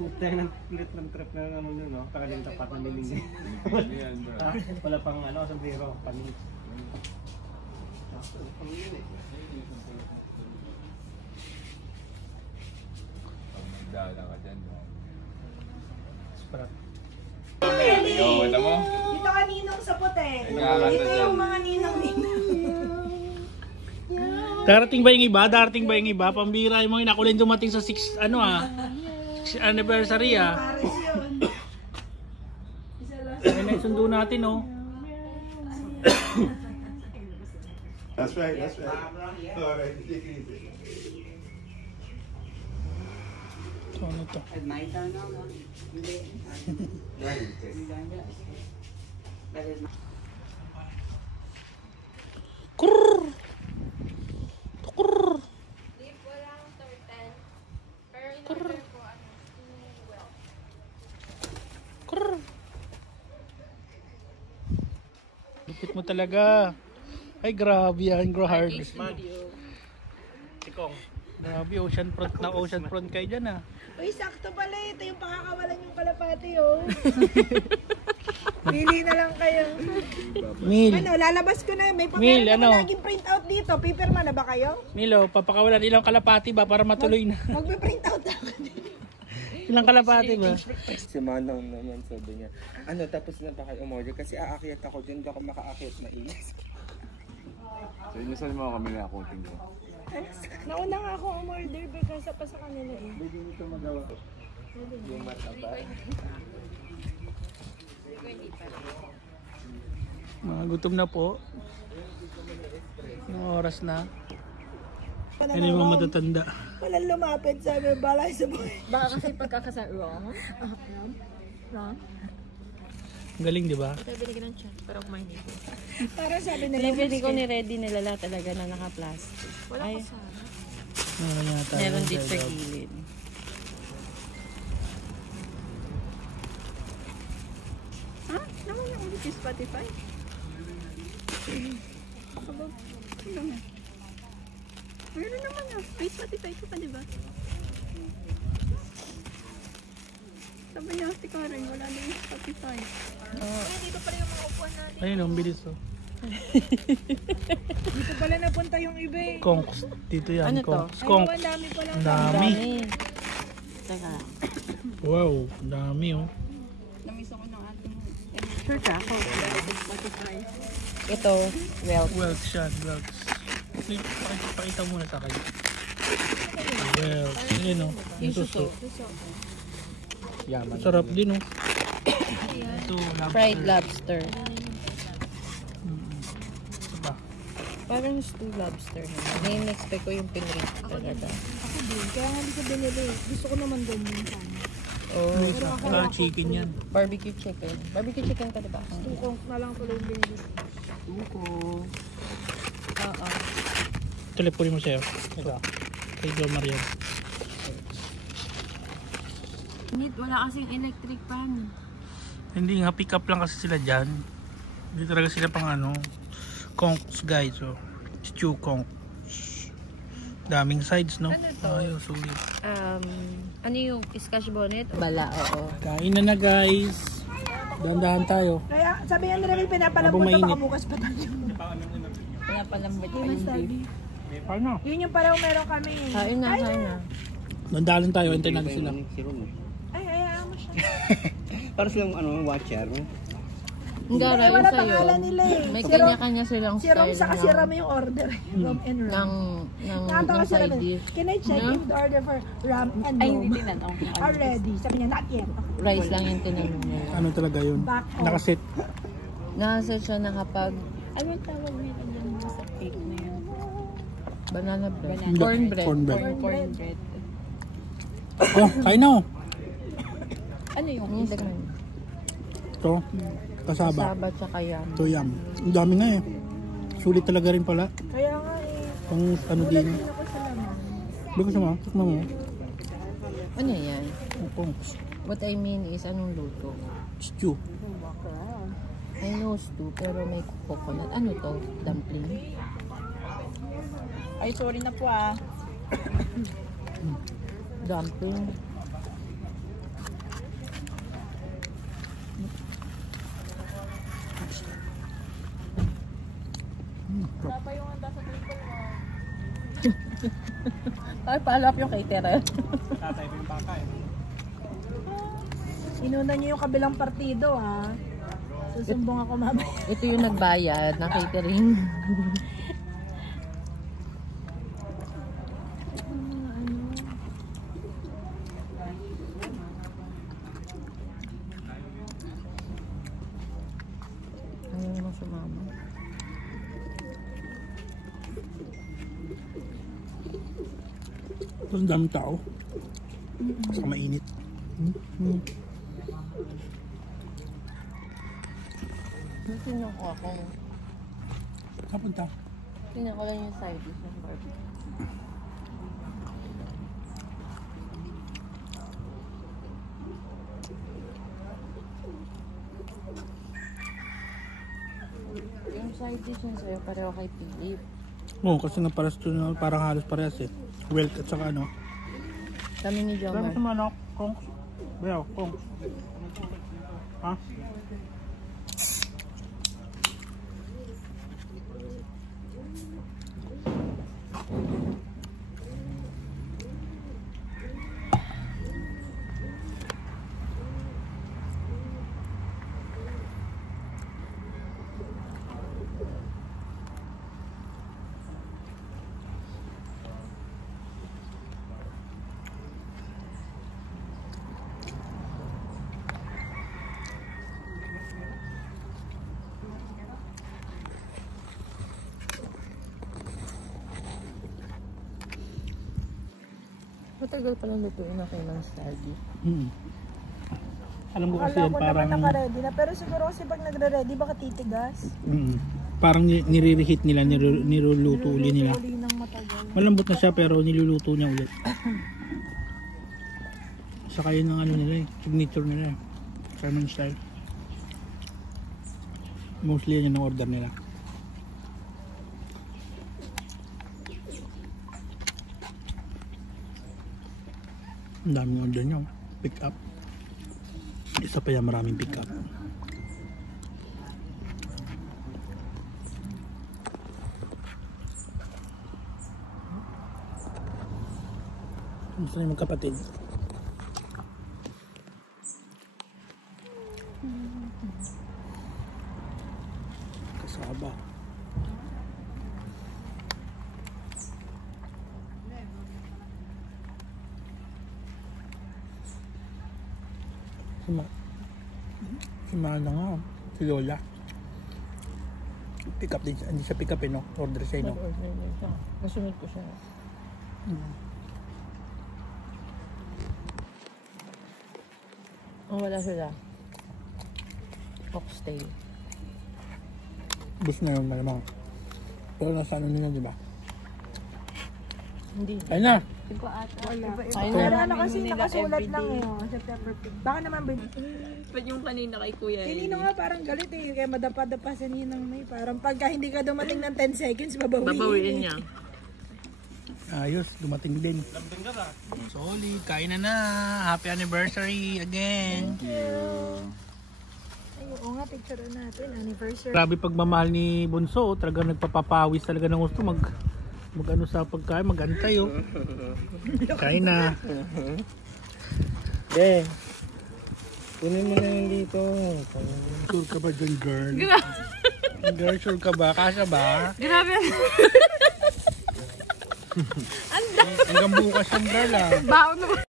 Tayo ng kulit ng trip na ano nyo, no? Kakaling tapat na miling. Wala pang ano, sombrero, panig. Pag nagdala ka dyan, Sprat. yo, ito mo? Dito ka ninong sa puti. Nagkakanta Dito dyan. yung mga ninong-ninong. Darating ba yung iba? Darating ba yung iba? Pambira yung mga inakulin dumating sa 6th anniversary Pares yun. Kaya na sundo natin oh. That's right, that's right. All right, take it easy. So, ano to? Kurr! Kurr! Kurr! Lupit mo talaga. Ay, grabe yan, hard. Sikong. Grabe, ocean front kayo dyan ah. Uy, sakto pala ito yung pakakawalan yung kalapati, oh. Pili na lang kayo. Mil. Ano, lalabas ko na. May Mil, papel ano? na laging print out dito. Paperman na ba kayo? Milo, papakawalan ilang kalapati ba para matuloy na? Magpe-print out na ako. Ilang kalapati ba? Si Manong naman sabi niya, ano, tapos na ba kayo umorder? Kasi aakyat ako dyan, baka makaakyat mais. So, inasal mo kami na coating ko. Nauna nga ako umorder because pa sa kanila eh. Yung mataba. Mga gutom na po. Anong oras na? Ano yung mga matatanda? Walang lumapit sa amin, balay sa buhay. Baka kasi pagkakasa wrong. Wrong? Galing, di ba? Ito binigyan ng chat, pero kumain dito. Para sabi nila, Pwede ko ni-ready nila talaga na naka-plastic. Wala kasama. Meron yata. Meron dito sa gilid. ha? Naman yung ulit yung Spotify? Meron naman na. May Spotify ko pa, di ba? Sabi niya, si Karen, wala na yung Spotify. Dito pala yung mga upuan natin. Ayun, ang bilis oh. Dito pala napunta yung iba eh. Konks. Dito yan. Ano to? Konks. Ay, Konks. ang dami pala. Ang dami. Teka. Wow, ang dami oh. Namiss ako ng ating Sure ka ako. Ito, well. Welks yan, welks. Pakita muna sa kayo. Welks. Ayun oh. Yung suso. Yaman. Sarap din oh. Ito, Fried lobster. Ito ba? Parang stew lobster naman. Ngayon expect ko yung pinrito talaga. Ako din. Kaya nga hindi ko binili. Gusto ko naman ganyan sana. Oh, Chicken yan. barbecue chicken. Barbecue chicken ka diba? Tukong na lang pala yung binili. Oo. Teleponin mo sa'yo. Ito. Kay Jo Marian. Wala kasing electric pan. Hindi nga, pick up lang kasi sila dyan. Hindi talaga sila pang ano. Konks guys. So, stew konks. Daming sides, no? Ano to? Ayos, sulit. Ano yung scotch bonnet? Bala, oo. Kain na guys. Dahan-dahan tayo. Kaya sabi nga nila may pinapalambot Habang na baka mainit. bukas pa tayo. Pinapalambot Hindi masabi. Ano? Yun yung pareho meron kami. Kain na, kain na. Dahan-dahan tayo. Hintay natin sila. Ay, hayaan mo siya. Para silang ano, watcher. Hindi, Hindi, yung wala sa'yo. pangalan nila eh. May Si Rom- kanya-kanya silang Si Rom style sa kasi Rom yung order. Rom and Rom. ng Si Rom. side dish. Can I check No? if the order for Ram and Rom? Ay, hindi tinanong. Are ready? Sabi niya, not yet. Rice lang yung tinanong niya. Ano talaga yun? Back off. Nakasit. Nasa siya nakapag Ano tawag nila dyan sa cake na yun? banana bread. Hindi. Cornbread. Cornbread. Cornbread. Oh, kain na oh. Ano yung Hindi isa? man. Ito. Kasaba. Kasaba tsaka yam. Ito yam. Ang dami nga eh. Sulit talaga rin pala. Kaya nga eh. Pang ano din. Hindi ako sa laman. Bago siya mo. Tikman mo. Ano yan? Ang konks. What I mean is, anong luto? Stew. I know stew, pero may coconut. Ano to? Dumpling? Ay, sorry na po ah. Dumpling. Ay, follow up yung caterer. Tatay ko yung baka eh. Inuna niyo yung kabilang partido, ha? Susumbong ako mamaya. Ito yung nagbayad na catering. Ayaw mo sumama. Ang daming tao. Saka mainit. Tingnan ko ako. Kapunta. Tingnan ko lang yung side dish ng barbecue. Yung side dish yung sa'yo pareho kay Philip. Oo, kasi naparas to na parang halos parehas eh. Welt at saka ano. Kami ni Jomar. Dami sa manok, kong. Bayaw, kong. Ha? Matagal pa lang lutuin na kayo ng saldi. Alam ko kasi Akala yan ko parang... naman naka-ready na. Pero siguro kasi pag nagre-ready, baka titigas. Parang nire-reheat nila, niluluto uli nila. Uli ng matagal. Malambot na siya pero niluluto niya ulit. Saka yun ang ano nila eh, signature nila eh. German style. Mostly yan yung order nila. Ang daming order nyo. Pick up. Isa pa yan, maraming pick up. Gusto niyo magkapatid? Kasaba. Sumama na nga. Si Lola. Pick up din siya. Hindi siya pick up eh, no? Order siya, no? Mag-order niya siya. Nasunod ko siya. Oh, wala sila. Oxtail. Bus na yun, malamang. Pero nasa ano nila, di ba? Hindi. Ayun na! Ayun Pero na. ano kasi nakasulat lang eh. Sa pepper pig. Baka naman ba? Ba't yung kanina kay Kuya Si Nino nga parang galit eh. Kaya madapa-dapa sa Ninang May. Parang pagka hindi ka dumating ng 10 seconds, babawiin niya. Ayos, dumating din. Solid, kain na na. Happy anniversary again. Ay, oo nga, picture natin. Anniversary. Grabe pagmamahal ni Bunso, talagang nagpapapawis talaga ng gusto mag-ano sa pagkain, mag-antay oh. Kain na. Be, kunin mo na yun dito. Sure ka ba dyan, girl? Girl, sure ka ba? Kasya ba? Grabe. Hanggang bukas yan, girl ah. Baon naman.